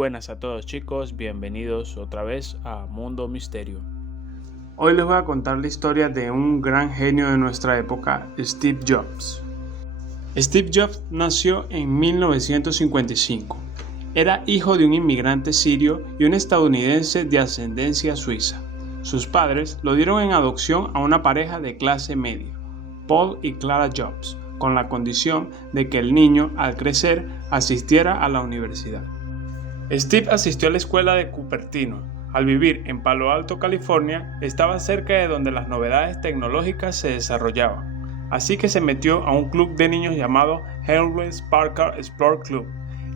buenas a todos chicos, bienvenidos otra vez a Mundo Misterio. Hoy les voy a contar la historia de un gran genio de nuestra época, Steve Jobs. Steve Jobs nació en 1955. Era hijo de un inmigrante sirio y un estadounidense de ascendencia suiza. Sus padres lo dieron en adopción a una pareja de clase media, Paul y Clara Jobs, con la condición de que el niño, al crecer, asistiera a la universidad. Steve asistió a la escuela de Cupertino. Al vivir en Palo Alto, California, estaba cerca de donde las novedades tecnológicas se desarrollaban, así que se metió a un club de niños llamado Hewlett Packard Explorer Club,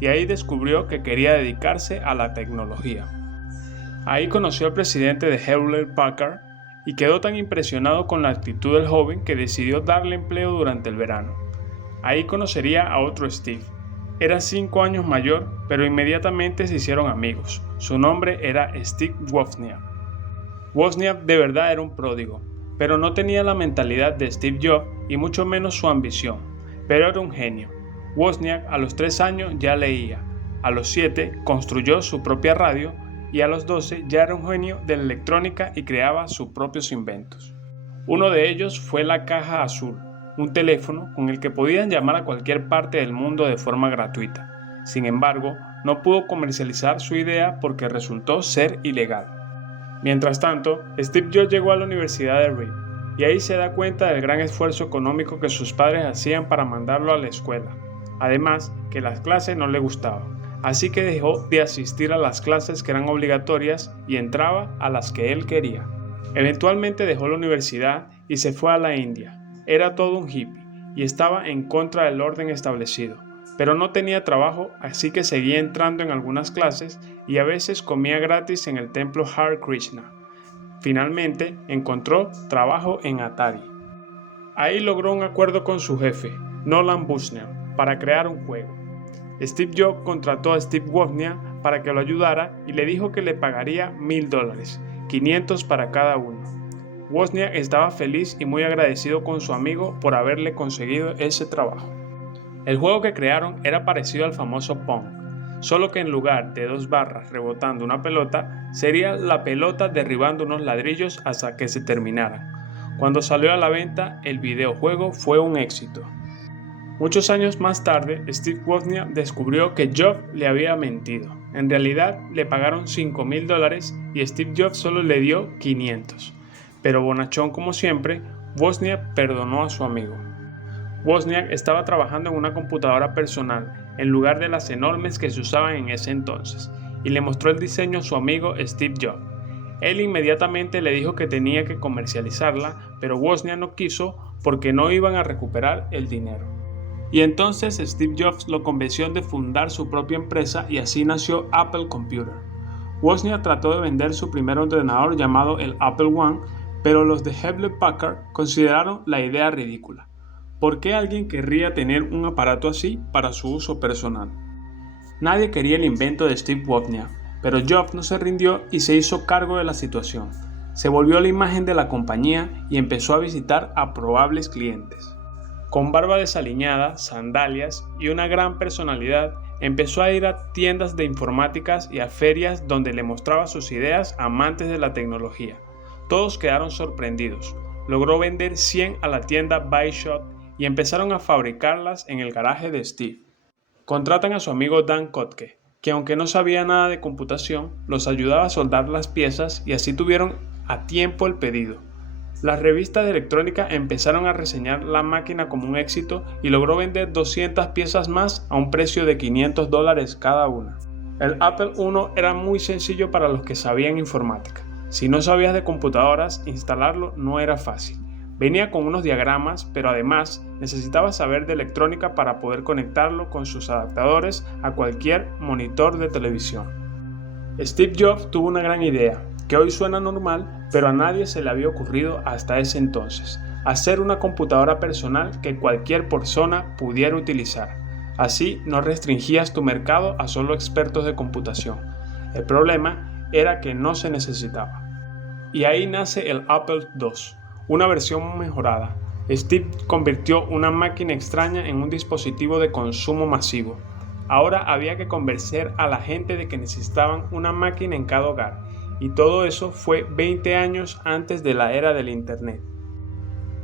y ahí descubrió que quería dedicarse a la tecnología. Ahí conoció al presidente de Hewlett Packard y quedó tan impresionado con la actitud del joven que decidió darle empleo durante el verano. Ahí conocería a otro Steve. Era 5 años mayor, pero inmediatamente se hicieron amigos. Su nombre era Steve Wozniak. Wozniak de verdad era un pródigo, pero no tenía la mentalidad de Steve Jobs y mucho menos su ambición, pero era un genio. Wozniak a los 3 años ya leía, a los 7 construyó su propia radio y a los 12 ya era un genio de la electrónica y creaba sus propios inventos. Uno de ellos fue la caja azul, un teléfono con el que podían llamar a cualquier parte del mundo de forma gratuita. Sin embargo, no pudo comercializar su idea porque resultó ser ilegal. Mientras tanto, Steve Jobs llegó a la Universidad de Reed y ahí se da cuenta del gran esfuerzo económico que sus padres hacían para mandarlo a la escuela. Además, que las clases no le gustaban, así que dejó de asistir a las clases que eran obligatorias y entraba a las que él quería. Eventualmente dejó la universidad y se fue a la India. Era todo un hippie y estaba en contra del orden establecido, pero no tenía trabajo, así que seguía entrando en algunas clases y a veces comía gratis en el templo Hare Krishna. Finalmente encontró trabajo en Atari. Ahí logró un acuerdo con su jefe, Nolan Bushnell, para crear un juego. Steve Jobs contrató a Steve Wozniak para que lo ayudara y le dijo que le pagaría $1,000, 500 para cada uno. Wozniak estaba feliz y muy agradecido con su amigo por haberle conseguido ese trabajo. El juego que crearon era parecido al famoso Pong, solo que en lugar de 2 barras rebotando una pelota, sería la pelota derribando unos ladrillos hasta que se terminara. Cuando salió a la venta, el videojuego fue un éxito. Muchos años más tarde, Steve Wozniak descubrió que Jobs le había mentido. En realidad, le pagaron $5,000 y Steve Jobs solo le dio 500. Pero bonachón como siempre, Wozniak perdonó a su amigo. Wozniak estaba trabajando en una computadora personal en lugar de las enormes que se usaban en ese entonces y le mostró el diseño a su amigo Steve Jobs. Él inmediatamente le dijo que tenía que comercializarla, pero Wozniak no quiso porque no iban a recuperar el dinero. Y entonces Steve Jobs lo convenció de fundar su propia empresa y así nació Apple Computer. Wozniak trató de vender su primer ordenador llamado el Apple I, pero los de Hewlett Packard consideraron la idea ridícula. ¿Por qué alguien querría tener un aparato así para su uso personal? Nadie quería el invento de Steve Wozniak, pero Jobs no se rindió y se hizo cargo de la situación. Se volvió la imagen de la compañía y empezó a visitar a probables clientes. Con barba desaliñada, sandalias y una gran personalidad, empezó a ir a tiendas de informáticas y a ferias donde le mostraba sus ideas a amantes de la tecnología. Todos quedaron sorprendidos. Logró vender 100 a la tienda BuyShop y empezaron a fabricarlas en el garaje de Steve. Contratan a su amigo Dan Kotke, que aunque no sabía nada de computación, los ayudaba a soldar las piezas y así tuvieron a tiempo el pedido. Las revistas de electrónica empezaron a reseñar la máquina como un éxito y logró vender 200 piezas más a un precio de $500 cada una. El Apple I era muy sencillo para los que sabían informática. Si no sabías de computadoras, instalarlo no era fácil. Venía con unos diagramas, pero además necesitabas saber de electrónica para poder conectarlo con sus adaptadores a cualquier monitor de televisión. Steve Jobs tuvo una gran idea, que hoy suena normal, pero a nadie se le había ocurrido hasta ese entonces: hacer una computadora personal que cualquier persona pudiera utilizar. Así no restringías tu mercado a solo expertos de computación. El problema era que no se necesitaba. Y ahí nace el Apple II, una versión mejorada. Steve convirtió una máquina extraña en un dispositivo de consumo masivo. Ahora había que convencer a la gente de que necesitaban una máquina en cada hogar, y todo eso fue 20 años antes de la era del Internet.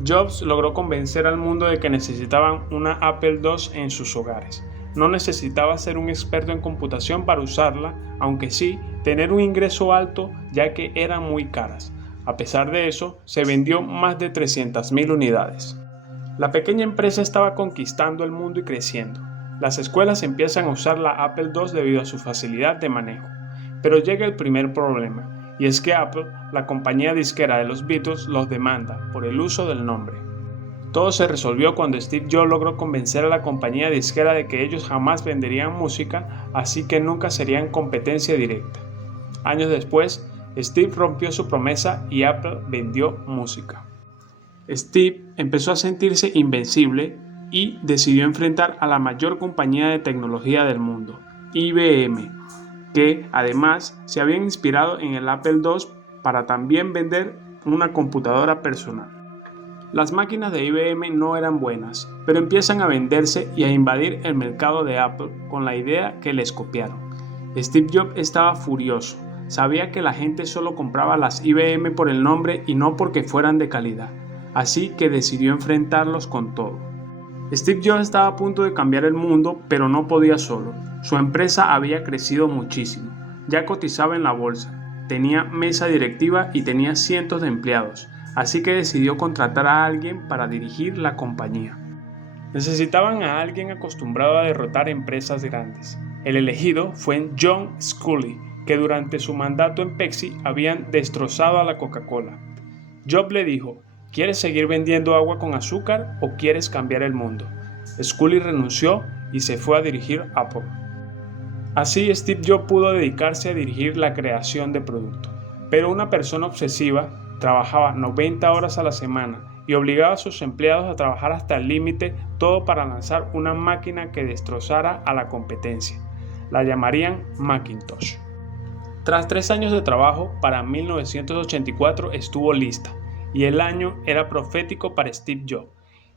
Jobs logró convencer al mundo de que necesitaban una Apple II en sus hogares. No necesitaba ser un experto en computación para usarla, aunque sí tener un ingreso alto, ya que eran muy caras. A pesar de eso, se vendió más de 300.000 unidades. La pequeña empresa estaba conquistando el mundo y creciendo. Las escuelas empiezan a usar la Apple II debido a su facilidad de manejo. Pero llega el primer problema, y es que Apple, la compañía disquera de los Beatles, los demanda por el uso del nombre. Todo se resolvió cuando Steve Jobs logró convencer a la compañía disquera de que ellos jamás venderían música, así que nunca serían competencia directa. Años después, Steve rompió su promesa y Apple vendió música. Steve empezó a sentirse invencible y decidió enfrentar a la mayor compañía de tecnología del mundo, IBM, que además se había inspirado en el Apple II para también vender una computadora personal. Las máquinas de IBM no eran buenas, pero empiezan a venderse y a invadir el mercado de Apple con la idea que les copiaron. Steve Jobs estaba furioso, sabía que la gente solo compraba las IBM por el nombre y no porque fueran de calidad, así que decidió enfrentarlos con todo. Steve Jobs estaba a punto de cambiar el mundo, pero no podía solo. Su empresa había crecido muchísimo, ya cotizaba en la bolsa, tenía mesa directiva y tenía cientos de empleados, así que decidió contratar a alguien para dirigir la compañía. Necesitaban a alguien acostumbrado a derrotar empresas grandes. El elegido fue John Sculley, que durante su mandato en Pepsi habían destrozado a la Coca-Cola. Jobs le dijo: ¿quieres seguir vendiendo agua con azúcar o quieres cambiar el mundo? Sculley renunció y se fue a dirigir Apple. Así Steve Jobs pudo dedicarse a dirigir la creación de producto, pero una persona obsesiva trabajaba 90 horas a la semana y obligaba a sus empleados a trabajar hasta el límite, todo para lanzar una máquina que destrozara a la competencia. La llamarían Macintosh. Tras 3 años de trabajo, para 1984 estuvo lista, y el año era profético para Steve Jobs.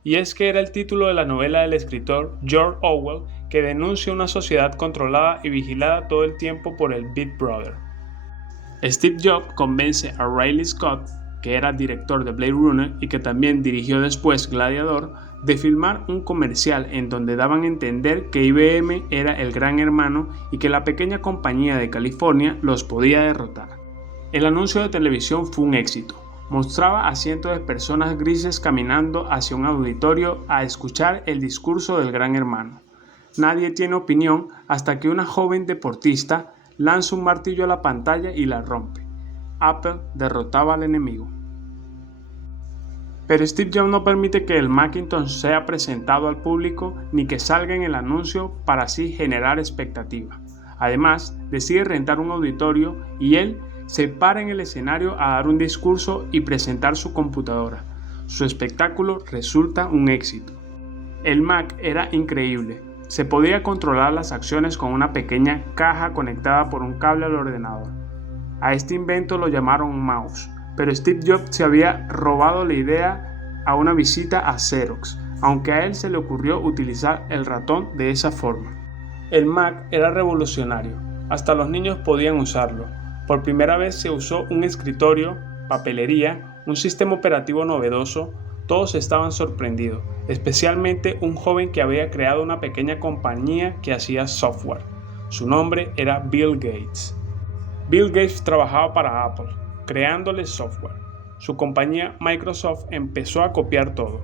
Y es que era el título de la novela del escritor George Orwell, que denuncia una sociedad controlada y vigilada todo el tiempo por el Big Brother. Steve Jobs convence a Ridley Scott, que era director de Blade Runner y que también dirigió después Gladiador, de filmar un comercial en donde daban a entender que IBM era el gran hermano y que la pequeña compañía de California los podía derrotar. El anuncio de televisión fue un éxito. Mostraba a cientos de personas grises caminando hacia un auditorio a escuchar el discurso del gran hermano. Nadie tiene opinión hasta que una joven deportista lanza un martillo a la pantalla y la rompe. Apple derrotaba al enemigo. Pero Steve Jobs no permite que el Macintosh sea presentado al público ni que salga en el anuncio para así generar expectativa. Además, decide rentar un auditorio y él se para en el escenario a dar un discurso y presentar su computadora. Su espectáculo resulta un éxito. El Mac era increíble. Se podía controlar las acciones con una pequeña caja conectada por un cable al ordenador. A este invento lo llamaron mouse, pero Steve Jobs se había robado la idea a una visita a Xerox, aunque a él se le ocurrió utilizar el ratón de esa forma. El Mac era revolucionario, hasta los niños podían usarlo. Por primera vez se usó un escritorio, papelería, un sistema operativo novedoso. Todos estaban sorprendidos, especialmente un joven que había creado una pequeña compañía que hacía software. Su nombre era Bill Gates. Bill Gates trabajaba para Apple, creándole software. Su compañía Microsoft empezó a copiar todo.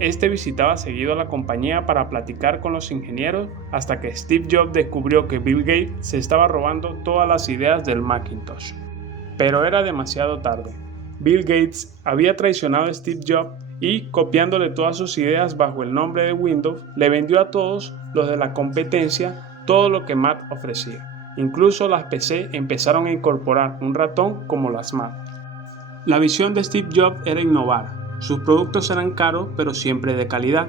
Este visitaba seguido a la compañía para platicar con los ingenieros hasta que Steve Jobs descubrió que Bill Gates se estaba robando todas las ideas del Macintosh. Pero era demasiado tarde. Bill Gates había traicionado a Steve Jobs y, copiándole todas sus ideas bajo el nombre de Windows, le vendió a todos los de la competencia todo lo que Mac ofrecía. Incluso las PC empezaron a incorporar un ratón como las Mac. La visión de Steve Jobs era innovar. Sus productos eran caros pero siempre de calidad,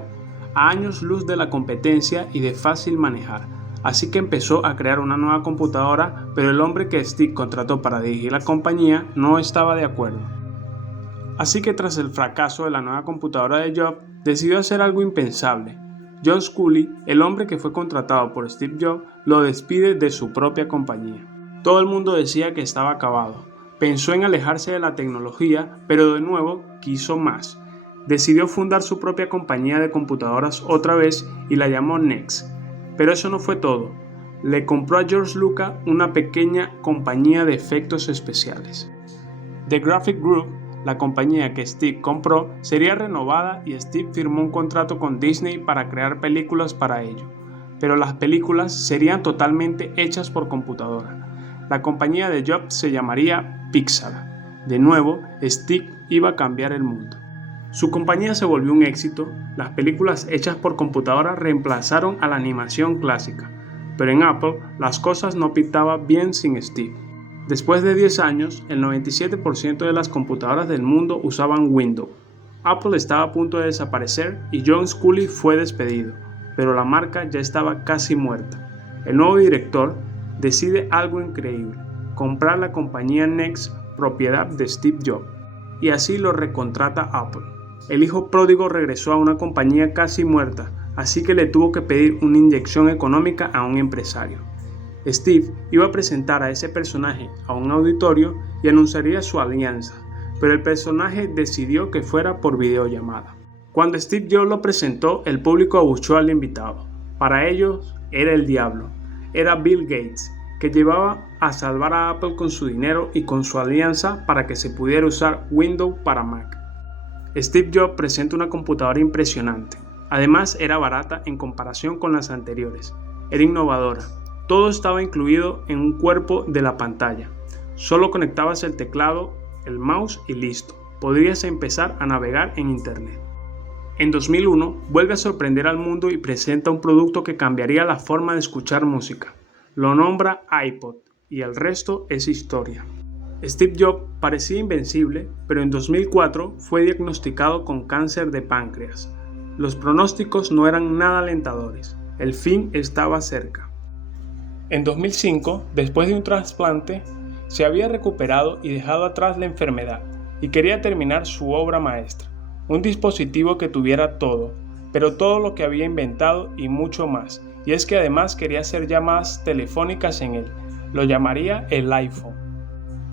a años luz de la competencia y de fácil manejar. Así que empezó a crear una nueva computadora, pero el hombre que Steve contrató para dirigir la compañía no estaba de acuerdo. Así que tras el fracaso de la nueva computadora de Jobs, decidió hacer algo impensable. John Sculley, el hombre que fue contratado por Steve Jobs, lo despide de su propia compañía. Todo el mundo decía que estaba acabado. Pensó en alejarse de la tecnología, pero de nuevo quiso más. Decidió fundar su propia compañía de computadoras otra vez y la llamó NeXT. Pero eso no fue todo. Le compró a George Lucas una pequeña compañía de efectos especiales. The Graphic Group, la compañía que Steve compró, sería renovada y Steve firmó un contrato con Disney para crear películas para ello. Pero las películas serían totalmente hechas por computadora. La compañía de Jobs se llamaría Pixar. De nuevo, Steve iba a cambiar el mundo. Su compañía se volvió un éxito, las películas hechas por computadora reemplazaron a la animación clásica, pero en Apple las cosas no pintaban bien sin Steve. Después de 10 años, el 97% de las computadoras del mundo usaban Windows. Apple estaba a punto de desaparecer y John Sculley fue despedido, pero la marca ya estaba casi muerta. El nuevo director decide algo increíble: comprar la compañía NeXT, propiedad de Steve Jobs, y así lo recontrata Apple. El hijo pródigo regresó a una compañía casi muerta, así que le tuvo que pedir una inyección económica a un empresario. Steve iba a presentar a ese personaje a un auditorio y anunciaría su alianza, pero el personaje decidió que fuera por videollamada. Cuando Steve Jobs lo presentó, el público abucheó al invitado. Para ellos era el diablo. Era Bill Gates, que llevaba a salvar a Apple con su dinero y con su alianza para que se pudiera usar Windows para Mac. Steve Jobs presenta una computadora impresionante. Además, era barata en comparación con las anteriores. Era innovadora. Todo estaba incluido en un cuerpo de la pantalla. Solo conectabas el teclado, el mouse y listo. Podrías empezar a navegar en Internet. En 2001, vuelve a sorprender al mundo y presenta un producto que cambiaría la forma de escuchar música. Lo nombra iPod y el resto es historia. Steve Jobs parecía invencible, pero en 2004 fue diagnosticado con cáncer de páncreas. Los pronósticos no eran nada alentadores. El fin estaba cerca. En 2005, después de un trasplante, se había recuperado y dejado atrás la enfermedad, y quería terminar su obra maestra. Un dispositivo que tuviera todo, pero todo lo que había inventado y mucho más, y es que además quería hacer llamadas telefónicas en él. Lo llamaría el iPhone.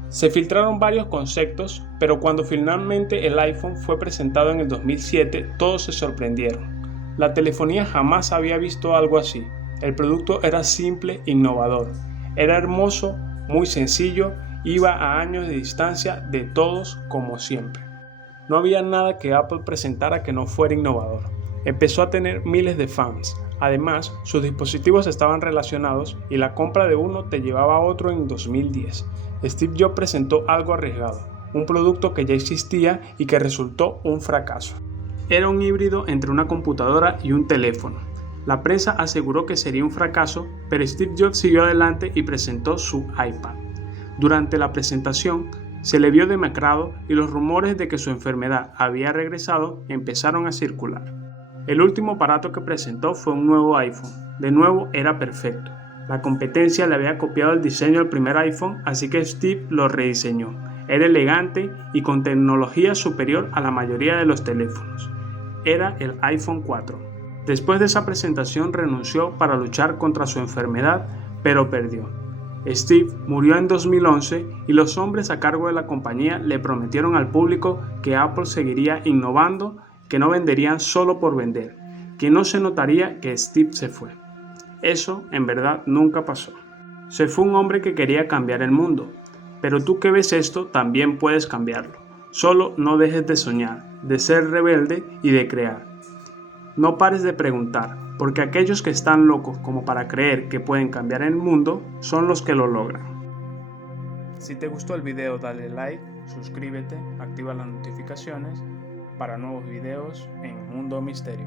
Se filtraron varios conceptos, pero cuando finalmente el iPhone fue presentado en el 2007, todos se sorprendieron. La telefonía jamás había visto algo así. El producto era simple e innovador. Era hermoso, muy sencillo, iba a años de distancia de todos como siempre. No había nada que Apple presentara que no fuera innovador. Empezó a tener miles de fans. Además, sus dispositivos estaban relacionados y la compra de uno te llevaba a otro en 2010. Steve Jobs presentó algo arriesgado, un producto que ya existía y que resultó un fracaso. Era un híbrido entre una computadora y un teléfono. La prensa aseguró que sería un fracaso, pero Steve Jobs siguió adelante y presentó su iPad. Durante la presentación, se le vio demacrado y los rumores de que su enfermedad había regresado empezaron a circular. El último aparato que presentó fue un nuevo iPhone. De nuevo era perfecto. La competencia le había copiado el diseño del primer iPhone, así que Steve lo rediseñó. Era elegante y con tecnología superior a la mayoría de los teléfonos. Era el iPhone 4. Después de esa presentación renunció para luchar contra su enfermedad, pero perdió. Steve murió en 2011 y los hombres a cargo de la compañía le prometieron al público que Apple seguiría innovando, que no venderían solo por vender, que no se notaría que Steve se fue. Eso, en verdad, nunca pasó. Se fue un hombre que quería cambiar el mundo, pero tú que ves esto también puedes cambiarlo. Solo no dejes de soñar, de ser rebelde y de crear. No pares de preguntar, porque aquellos que están locos como para creer que pueden cambiar el mundo son los que lo logran. Si te gustó el video, dale like, suscríbete, activa las notificaciones para nuevos videos en Mundo Misterio.